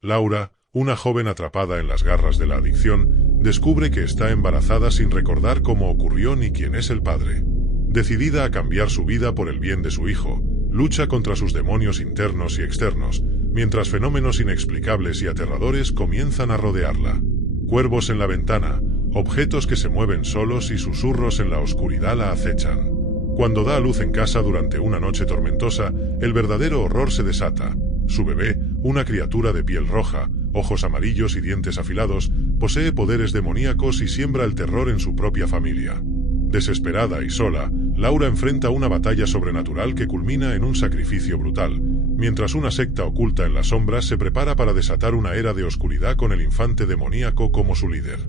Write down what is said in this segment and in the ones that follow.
Laura, una joven atrapada en las garras de la adicción, descubre que está embarazada sin recordar cómo ocurrió ni quién es el padre. Decidida a cambiar su vida por el bien de su hijo, lucha contra sus demonios internos y externos, mientras fenómenos inexplicables y aterradores comienzan a rodearla. Cuervos en la ventana, objetos que se mueven solos y susurros en la oscuridad la acechan. Cuando da a luz en casa durante una noche tormentosa, el verdadero horror se desata. Su bebé, una criatura de piel roja, ojos amarillos y dientes afilados, posee poderes demoníacos y siembra el terror en su propia familia. Desesperada y sola, Laura enfrenta una batalla sobrenatural que culmina en un sacrificio brutal, mientras una secta oculta en las sombras se prepara para desatar una era de oscuridad con el infante demoníaco como su líder.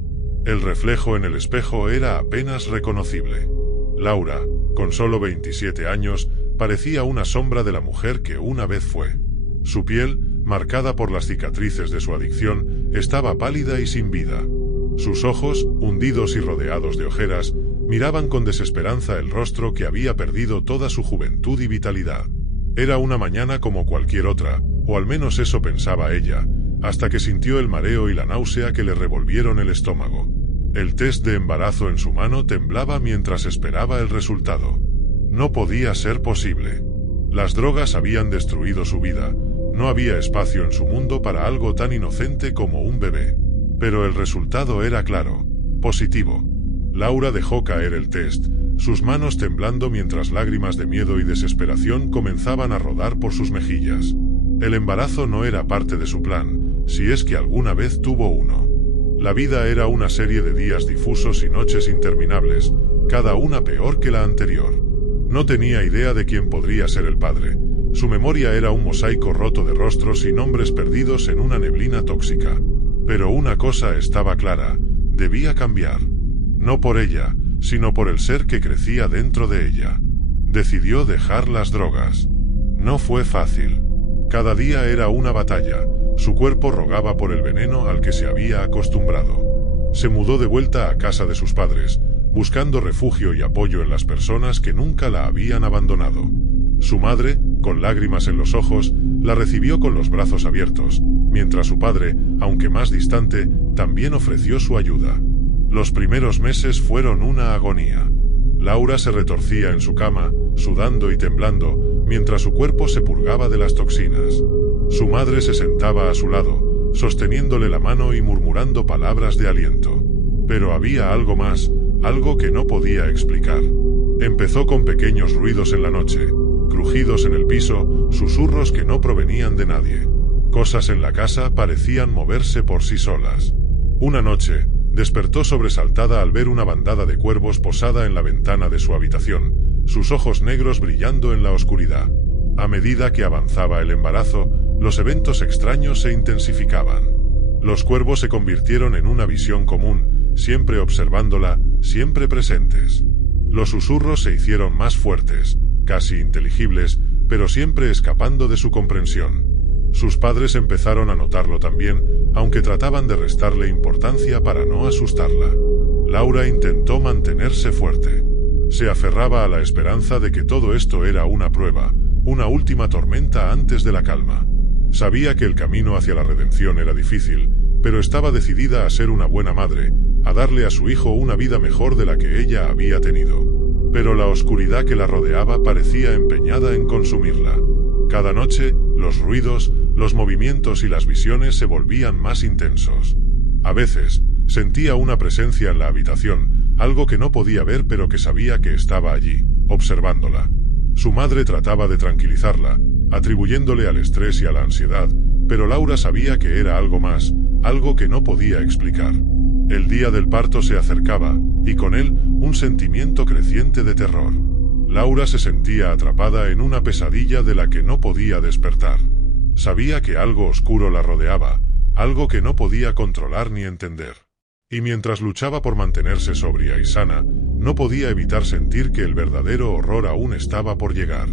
El reflejo en el espejo era apenas reconocible. Laura, con solo 27 años, parecía una sombra de la mujer que una vez fue. Su piel, marcada por las cicatrices de su adicción, estaba pálida y sin vida. Sus ojos, hundidos y rodeados de ojeras, miraban con desesperanza el rostro que había perdido toda su juventud y vitalidad. Era una mañana como cualquier otra, o al menos eso pensaba ella, hasta que sintió el mareo y la náusea que le revolvieron el estómago. El test de embarazo en su mano temblaba mientras esperaba el resultado. No podía ser posible. Las drogas habían destruido su vida. No había espacio en su mundo para algo tan inocente como un bebé. Pero el resultado era claro, positivo. Laura dejó caer el test, sus manos temblando mientras lágrimas de miedo y desesperación comenzaban a rodar por sus mejillas. El embarazo no era parte de su plan, si es que alguna vez tuvo uno. La vida era una serie de días difusos y noches interminables, cada una peor que la anterior. No tenía idea de quién podría ser el padre. Su memoria era un mosaico roto de rostros y nombres perdidos en una neblina tóxica. Pero una cosa estaba clara, debía cambiar. No por ella, sino por el ser que crecía dentro de ella. Decidió dejar las drogas. No fue fácil. Cada día era una batalla. Su cuerpo rogaba por el veneno al que se había acostumbrado. Se mudó de vuelta a casa de sus padres, buscando refugio y apoyo en las personas que nunca la habían abandonado. Su madre, con lágrimas en los ojos, la recibió con los brazos abiertos, mientras su padre, aunque más distante, también ofreció su ayuda. Los primeros meses fueron una agonía. Laura se retorcía en su cama, sudando y temblando, mientras su cuerpo se purgaba de las toxinas. Su madre se sentaba a su lado, sosteniéndole la mano y murmurando palabras de aliento. Pero había algo más, algo que no podía explicar. Empezó con pequeños ruidos en la noche, crujidos en el piso, susurros que no provenían de nadie. Cosas en la casa parecían moverse por sí solas. Una noche, despertó sobresaltada al ver una bandada de cuervos posada en la ventana de su habitación, sus ojos negros brillando en la oscuridad. A medida que avanzaba el embarazo, los eventos extraños se intensificaban. Los cuervos se convirtieron en una visión común, siempre observándola, siempre presentes. Los susurros se hicieron más fuertes, casi inteligibles, pero siempre escapando de su comprensión. Sus padres empezaron a notarlo también, aunque trataban de restarle importancia para no asustarla. Laura intentó mantenerse fuerte. Se aferraba a la esperanza de que todo esto era una prueba, una última tormenta antes de la calma. Sabía que el camino hacia la redención era difícil, pero estaba decidida a ser una buena madre, a darle a su hijo una vida mejor de la que ella había tenido. Pero la oscuridad que la rodeaba parecía empeñada en consumirla. Cada noche, los ruidos, los movimientos y las visiones se volvían más intensos. A veces, sentía una presencia en la habitación, algo que no podía ver pero que sabía que estaba allí, observándola. Su madre trataba de tranquilizarla, atribuyéndole al estrés y a la ansiedad, pero Laura sabía que era algo más, algo que no podía explicar. El día del parto se acercaba, y con él, un sentimiento creciente de terror. Laura se sentía atrapada en una pesadilla de la que no podía despertar. Sabía que algo oscuro la rodeaba, algo que no podía controlar ni entender. Y mientras luchaba por mantenerse sobria y sana, no podía evitar sentir que el verdadero horror aún estaba por llegar.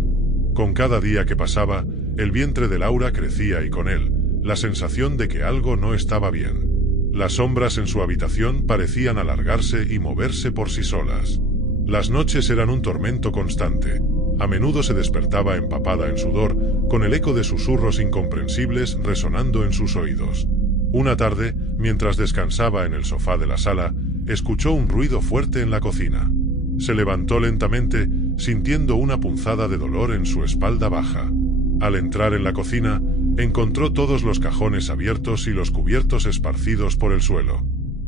Con cada día que pasaba, el vientre de Laura crecía y con él, la sensación de que algo no estaba bien. Las sombras en su habitación parecían alargarse y moverse por sí solas. Las noches eran un tormento constante. A menudo se despertaba empapada en sudor, con el eco de susurros incomprensibles resonando en sus oídos. Una tarde, mientras descansaba en el sofá de la sala, escuchó un ruido fuerte en la cocina. Se levantó lentamente, sintiendo una punzada de dolor en su espalda baja. Al entrar en la cocina, encontró todos los cajones abiertos y los cubiertos esparcidos por el suelo.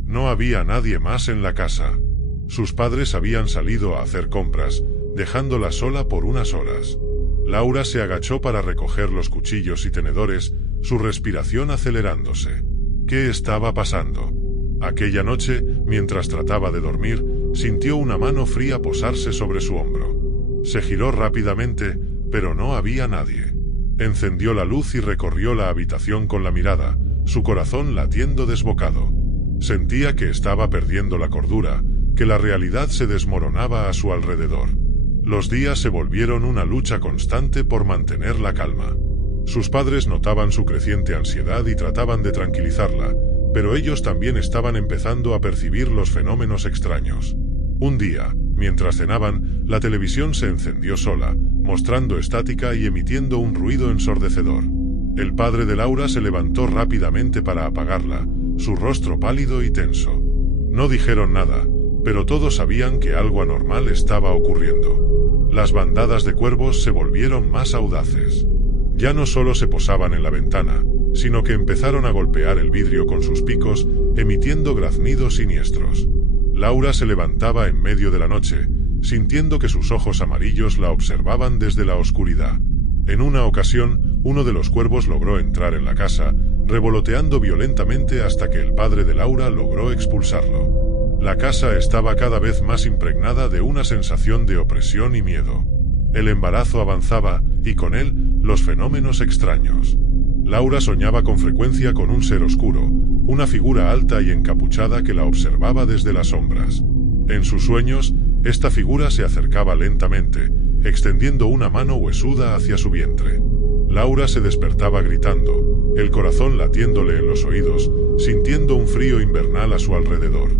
No había nadie más en la casa. Sus padres habían salido a hacer compras, dejándola sola por unas horas. Laura se agachó para recoger los cuchillos y tenedores, su respiración acelerándose. ¿Qué estaba pasando? Aquella noche, mientras trataba de dormir, sintió una mano fría posarse sobre su hombro. Se giró rápidamente, pero no había nadie. Encendió la luz y recorrió la habitación con la mirada, su corazón latiendo desbocado. Sentía que estaba perdiendo la cordura, que la realidad se desmoronaba a su alrededor. Los días se volvieron una lucha constante por mantener la calma. Sus padres notaban su creciente ansiedad y trataban de tranquilizarla, pero ellos también estaban empezando a percibir los fenómenos extraños. Un día, mientras cenaban, la televisión se encendió sola, mostrando estática y emitiendo un ruido ensordecedor. El padre de Laura se levantó rápidamente para apagarla, su rostro pálido y tenso. No dijeron nada, pero todos sabían que algo anormal estaba ocurriendo. Las bandadas de cuervos se volvieron más audaces. Ya no solo se posaban en la ventana, sino que empezaron a golpear el vidrio con sus picos, emitiendo graznidos siniestros. Laura se levantaba en medio de la noche, sintiendo que sus ojos amarillos la observaban desde la oscuridad. En una ocasión, uno de los cuervos logró entrar en la casa, revoloteando violentamente hasta que el padre de Laura logró expulsarlo. La casa estaba cada vez más impregnada de una sensación de opresión y miedo. El embarazo avanzaba, y con él, los fenómenos extraños. Laura soñaba con frecuencia con un ser oscuro, una figura alta y encapuchada que la observaba desde las sombras. En sus sueños, esta figura se acercaba lentamente, extendiendo una mano huesuda hacia su vientre. Laura se despertaba gritando, el corazón latiéndole en los oídos, sintiendo un frío invernal a su alrededor.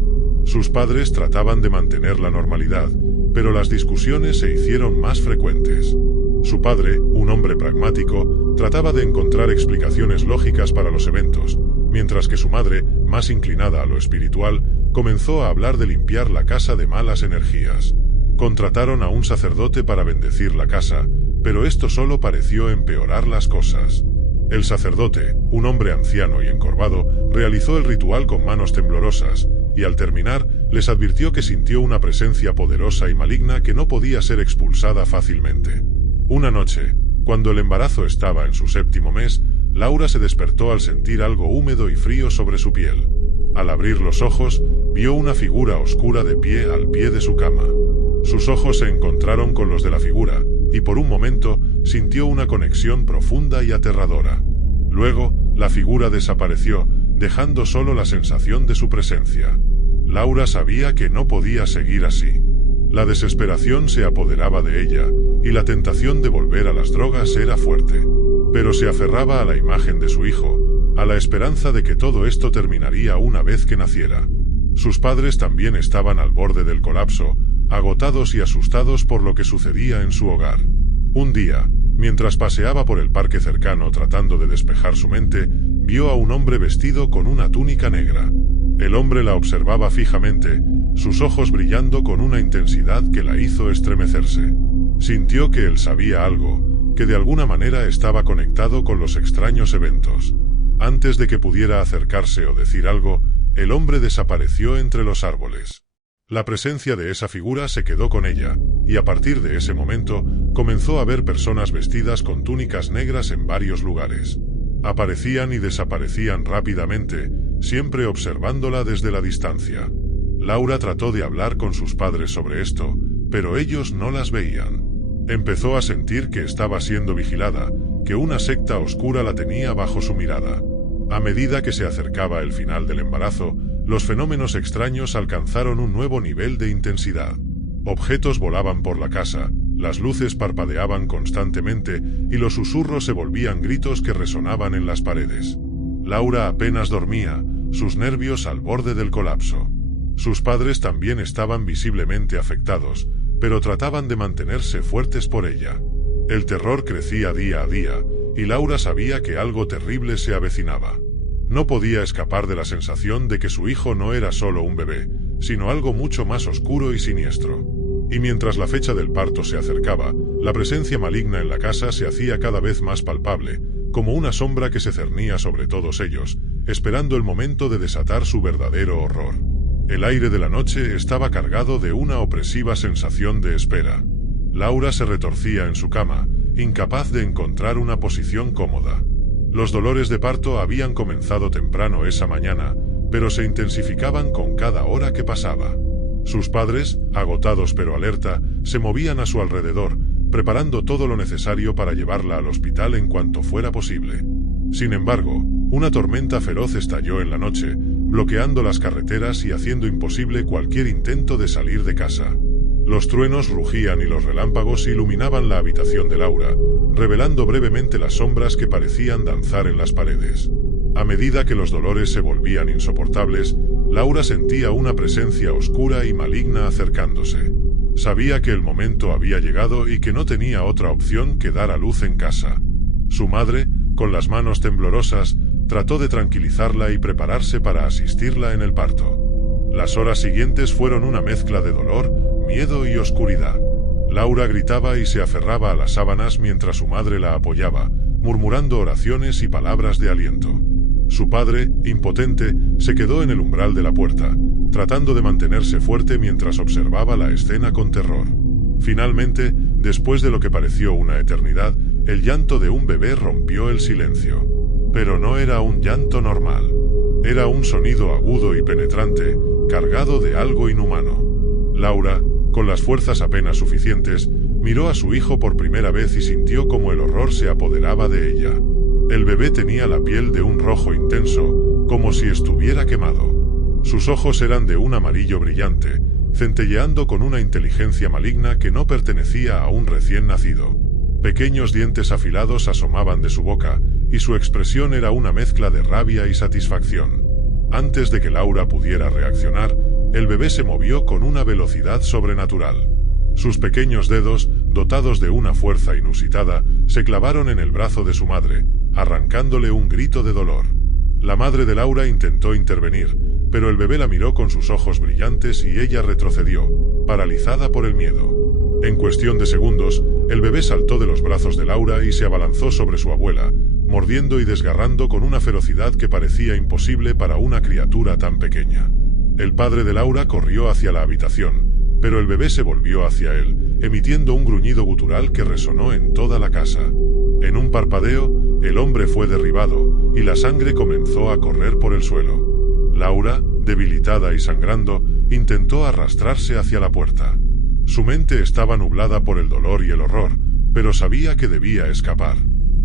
Sus padres trataban de mantener la normalidad, pero las discusiones se hicieron más frecuentes. Su padre, un hombre pragmático, trataba de encontrar explicaciones lógicas para los eventos, mientras que su madre, más inclinada a lo espiritual, comenzó a hablar de limpiar la casa de malas energías. Contrataron a un sacerdote para bendecir la casa, pero esto solo pareció empeorar las cosas. El sacerdote, un hombre anciano y encorvado, realizó el ritual con manos temblorosas, y al terminar, les advirtió que sintió una presencia poderosa y maligna que no podía ser expulsada fácilmente. Una noche, cuando el embarazo estaba en su 7º mes, Laura se despertó al sentir algo húmedo y frío sobre su piel. Al abrir los ojos, vio una figura oscura de pie al pie de su cama. Sus ojos se encontraron con los de la figura, y por un momento, sintió una conexión profunda y aterradora. Luego, la figura desapareció, dejando solo la sensación de su presencia. Laura sabía que no podía seguir así. La desesperación se apoderaba de ella, y la tentación de volver a las drogas era fuerte. Pero se aferraba a la imagen de su hijo, a la esperanza de que todo esto terminaría una vez que naciera. Sus padres también estaban al borde del colapso, agotados y asustados por lo que sucedía en su hogar. Un día, mientras paseaba por el parque cercano tratando de despejar su mente, vio a un hombre vestido con una túnica negra. El hombre la observaba fijamente, sus ojos brillando con una intensidad que la hizo estremecerse. Sintió que él sabía algo, que de alguna manera estaba conectado con los extraños eventos. Antes de que pudiera acercarse o decir algo, el hombre desapareció entre los árboles. La presencia de esa figura se quedó con ella, y a partir de ese momento, comenzó a ver personas vestidas con túnicas negras en varios lugares. Aparecían y desaparecían rápidamente, siempre observándola desde la distancia. Laura trató de hablar con sus padres sobre esto, pero ellos no las veían. Empezó a sentir que estaba siendo vigilada, que una secta oscura la tenía bajo su mirada. A medida que se acercaba el final del embarazo, los fenómenos extraños alcanzaron un nuevo nivel de intensidad. Objetos volaban por la casa, las luces parpadeaban constantemente y los susurros se volvían gritos que resonaban en las paredes. Laura apenas dormía, sus nervios al borde del colapso. Sus padres también estaban visiblemente afectados, pero trataban de mantenerse fuertes por ella. El terror crecía día a día, y Laura sabía que algo terrible se avecinaba. No podía escapar de la sensación de que su hijo no era solo un bebé, sino algo mucho más oscuro y siniestro. Y mientras la fecha del parto se acercaba, la presencia maligna en la casa se hacía cada vez más palpable, como una sombra que se cernía sobre todos ellos, esperando el momento de desatar su verdadero horror. El aire de la noche estaba cargado de una opresiva sensación de espera. Laura se retorcía en su cama, incapaz de encontrar una posición cómoda. Los dolores de parto habían comenzado temprano esa mañana, pero se intensificaban con cada hora que pasaba. Sus padres, agotados pero alerta, se movían a su alrededor, preparando todo lo necesario para llevarla al hospital en cuanto fuera posible. Sin embargo, una tormenta feroz estalló en la noche, bloqueando las carreteras y haciendo imposible cualquier intento de salir de casa. Los truenos rugían y los relámpagos iluminaban la habitación de Laura, revelando brevemente las sombras que parecían danzar en las paredes. A medida que los dolores se volvían insoportables, Laura sentía una presencia oscura y maligna acercándose. Sabía que el momento había llegado y que no tenía otra opción que dar a luz en casa. Su madre, con las manos temblorosas, trató de tranquilizarla y prepararse para asistirla en el parto. Las horas siguientes fueron una mezcla de dolor, miedo y oscuridad. Laura gritaba y se aferraba a las sábanas mientras su madre la apoyaba, murmurando oraciones y palabras de aliento. Su padre, impotente, se quedó en el umbral de la puerta, tratando de mantenerse fuerte mientras observaba la escena con terror. Finalmente, después de lo que pareció una eternidad, el llanto de un bebé rompió el silencio. Pero no era un llanto normal. Era un sonido agudo y penetrante, cargado de algo inhumano. Laura, con las fuerzas apenas suficientes, miró a su hijo por primera vez y sintió como el horror se apoderaba de ella. El bebé tenía la piel de un rojo intenso, como si estuviera quemado. Sus ojos eran de un amarillo brillante, centelleando con una inteligencia maligna que no pertenecía a un recién nacido. Pequeños dientes afilados asomaban de su boca, y su expresión era una mezcla de rabia y satisfacción. Antes de que Laura pudiera reaccionar, el bebé se movió con una velocidad sobrenatural. Sus pequeños dedos, dotados de una fuerza inusitada, se clavaron en el brazo de su madre, arrancándole un grito de dolor. La madre de Laura intentó intervenir, pero el bebé la miró con sus ojos brillantes y ella retrocedió, paralizada por el miedo. En cuestión de segundos, el bebé saltó de los brazos de Laura y se abalanzó sobre su abuela, mordiendo y desgarrando con una ferocidad que parecía imposible para una criatura tan pequeña. El padre de Laura corrió hacia la habitación, pero el bebé se volvió hacia él, emitiendo un gruñido gutural que resonó en toda la casa. En un parpadeo, el hombre fue derribado, y la sangre comenzó a correr por el suelo. Laura, debilitada y sangrando, intentó arrastrarse hacia la puerta. Su mente estaba nublada por el dolor y el horror, pero sabía que debía escapar.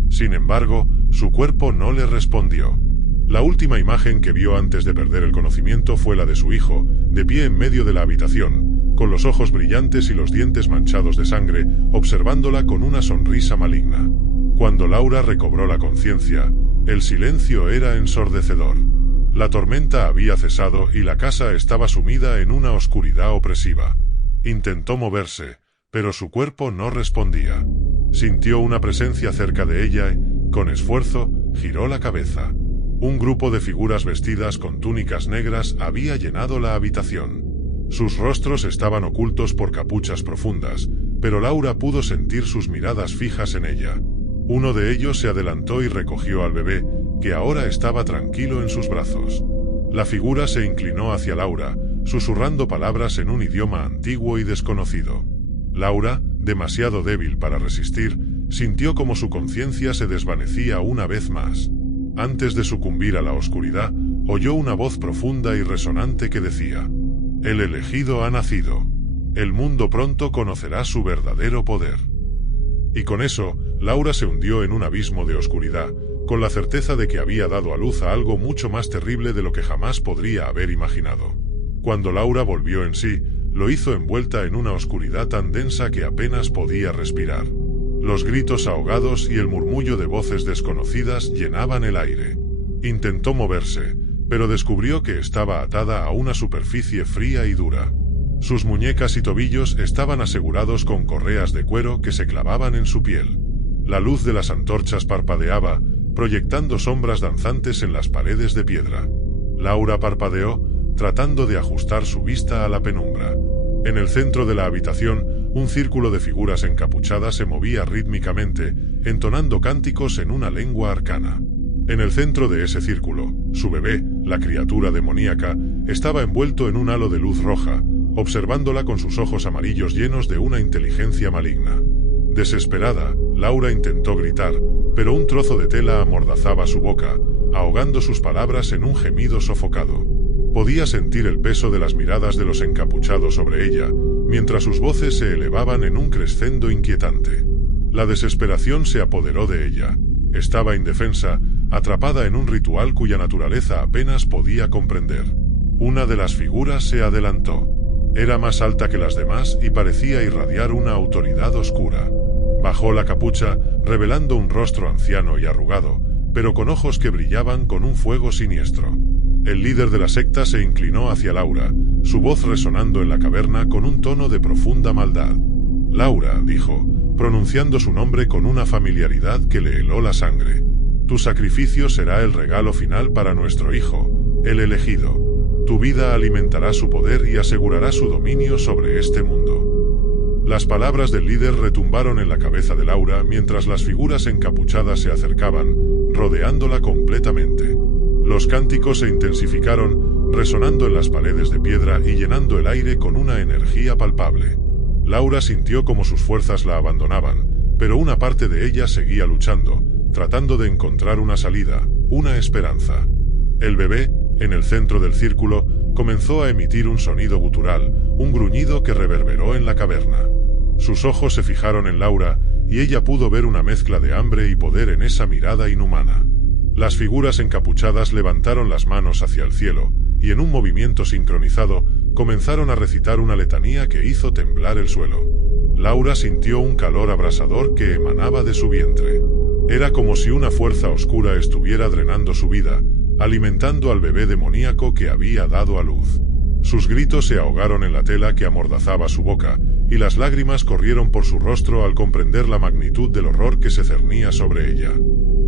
Sin embargo, su cuerpo no le respondió. La última imagen que vio antes de perder el conocimiento fue la de su hijo, de pie en medio de la habitación, con los ojos brillantes y los dientes manchados de sangre, observándola con una sonrisa maligna. Cuando Laura recobró la conciencia, el silencio era ensordecedor. La tormenta había cesado y la casa estaba sumida en una oscuridad opresiva. Intentó moverse, pero su cuerpo no respondía. Sintió una presencia cerca de ella y, con esfuerzo, giró la cabeza. Un grupo de figuras vestidas con túnicas negras había llenado la habitación. Sus rostros estaban ocultos por capuchas profundas, pero Laura pudo sentir sus miradas fijas en ella. Uno de ellos se adelantó y recogió al bebé, que ahora estaba tranquilo en sus brazos. La figura se inclinó hacia Laura, susurrando palabras en un idioma antiguo y desconocido. Laura, demasiado débil para resistir, sintió como su conciencia se desvanecía una vez más. Antes de sucumbir a la oscuridad, oyó una voz profunda y resonante que decía: «El elegido ha nacido. El mundo pronto conocerá su verdadero poder». Y con eso, Laura se hundió en un abismo de oscuridad, con la certeza de que había dado a luz a algo mucho más terrible de lo que jamás podría haber imaginado. Cuando Laura volvió en sí, lo hizo envuelta en una oscuridad tan densa que apenas podía respirar. Los gritos ahogados y el murmullo de voces desconocidas llenaban el aire. Intentó moverse, pero descubrió que estaba atada a una superficie fría y dura. Sus muñecas y tobillos estaban asegurados con correas de cuero que se clavaban en su piel. La luz de las antorchas parpadeaba, proyectando sombras danzantes en las paredes de piedra. Laura parpadeó, tratando de ajustar su vista a la penumbra. En el centro de la habitación, un círculo de figuras encapuchadas se movía rítmicamente, entonando cánticos en una lengua arcana. En el centro de ese círculo, su bebé, la criatura demoníaca, estaba envuelto en un halo de luz roja, observándola con sus ojos amarillos llenos de una inteligencia maligna. Desesperada, Laura intentó gritar, pero un trozo de tela amordazaba su boca, ahogando sus palabras en un gemido sofocado. Podía sentir el peso de las miradas de los encapuchados sobre ella, mientras sus voces se elevaban en un crescendo inquietante. La desesperación se apoderó de ella. Estaba indefensa, atrapada en un ritual cuya naturaleza apenas podía comprender. Una de las figuras se adelantó. Era más alta que las demás y parecía irradiar una autoridad oscura. Bajó la capucha, revelando un rostro anciano y arrugado, pero con ojos que brillaban con un fuego siniestro. El líder de la secta se inclinó hacia Laura, su voz resonando en la caverna con un tono de profunda maldad. «Laura», dijo, pronunciando su nombre con una familiaridad que le heló la sangre. «Tu sacrificio será el regalo final para nuestro hijo, el elegido. Tu vida alimentará su poder y asegurará su dominio sobre este mundo». Las palabras del líder retumbaron en la cabeza de Laura mientras las figuras encapuchadas se acercaban, rodeándola completamente. Los cánticos se intensificaron, resonando en las paredes de piedra y llenando el aire con una energía palpable. Laura sintió como sus fuerzas la abandonaban, pero una parte de ella seguía luchando, tratando de encontrar una salida, una esperanza. El bebé, en el centro del círculo, comenzó a emitir un sonido gutural, un gruñido que reverberó en la caverna. Sus ojos se fijaron en Laura, y ella pudo ver una mezcla de hambre y poder en esa mirada inhumana. Las figuras encapuchadas levantaron las manos hacia el cielo, y en un movimiento sincronizado, comenzaron a recitar una letanía que hizo temblar el suelo. Laura sintió un calor abrasador que emanaba de su vientre. Era como si una fuerza oscura estuviera drenando su vida, alimentando al bebé demoníaco que había dado a luz. Sus gritos se ahogaron en la tela que amordazaba su boca, y las lágrimas corrieron por su rostro al comprender la magnitud del horror que se cernía sobre ella.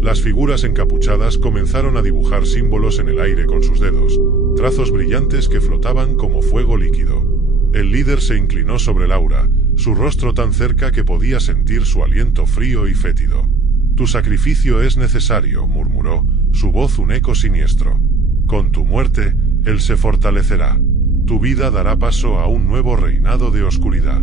Las figuras encapuchadas comenzaron a dibujar símbolos en el aire con sus dedos, trazos brillantes que flotaban como fuego líquido. El líder se inclinó sobre Laura, su rostro tan cerca que podía sentir su aliento frío y fétido. «Tu sacrificio es necesario», murmuró, su voz un eco siniestro. «Con tu muerte, él se fortalecerá. Tu vida dará paso a un nuevo reinado de oscuridad».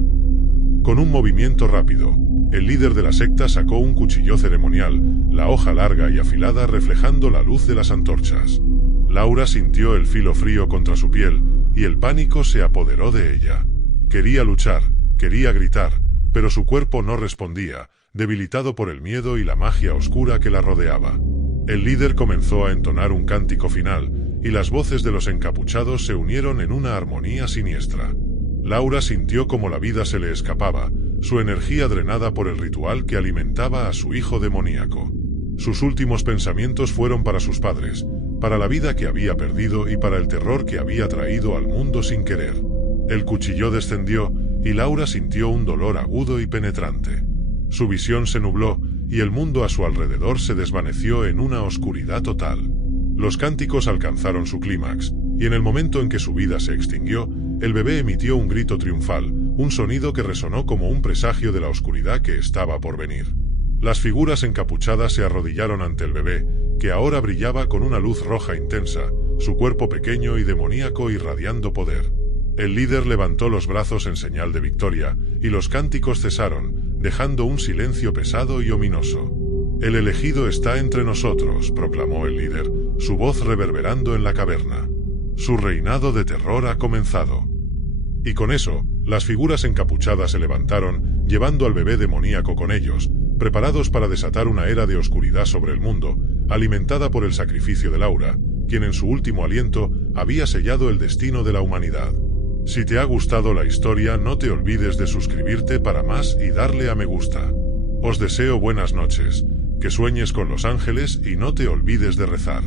Con un movimiento rápido, el líder de la secta sacó un cuchillo ceremonial, la hoja larga y afilada reflejando la luz de las antorchas. Laura sintió el filo frío contra su piel, y el pánico se apoderó de ella. Quería luchar, quería gritar, pero su cuerpo no respondía, debilitado por el miedo y la magia oscura que la rodeaba. El líder comenzó a entonar un cántico final, y las voces de los encapuchados se unieron en una armonía siniestra. Laura sintió como la vida se le escapaba, su energía drenada por el ritual que alimentaba a su hijo demoníaco. Sus últimos pensamientos fueron para sus padres, para la vida que había perdido y para el terror que había traído al mundo sin querer. El cuchillo descendió, y Laura sintió un dolor agudo y penetrante. Su visión se nubló, y el mundo a su alrededor se desvaneció en una oscuridad total. Los cánticos alcanzaron su clímax, y en el momento en que su vida se extinguió, el bebé emitió un grito triunfal, un sonido que resonó como un presagio de la oscuridad que estaba por venir. Las figuras encapuchadas se arrodillaron ante el bebé, que ahora brillaba con una luz roja intensa, su cuerpo pequeño y demoníaco irradiando poder. El líder levantó los brazos en señal de victoria, y los cánticos cesaron, dejando un silencio pesado y ominoso. «El elegido está entre nosotros», proclamó el líder, su voz reverberando en la caverna. «Su reinado de terror ha comenzado». Y con eso, las figuras encapuchadas se levantaron, llevando al bebé demoníaco con ellos, preparados para desatar una era de oscuridad sobre el mundo, alimentada por el sacrificio de Laura, quien en su último aliento había sellado el destino de la humanidad. Si te ha gustado la historia, no te olvides de suscribirte para más y darle a me gusta. Os deseo buenas noches, que sueñes con los ángeles y no te olvides de rezar.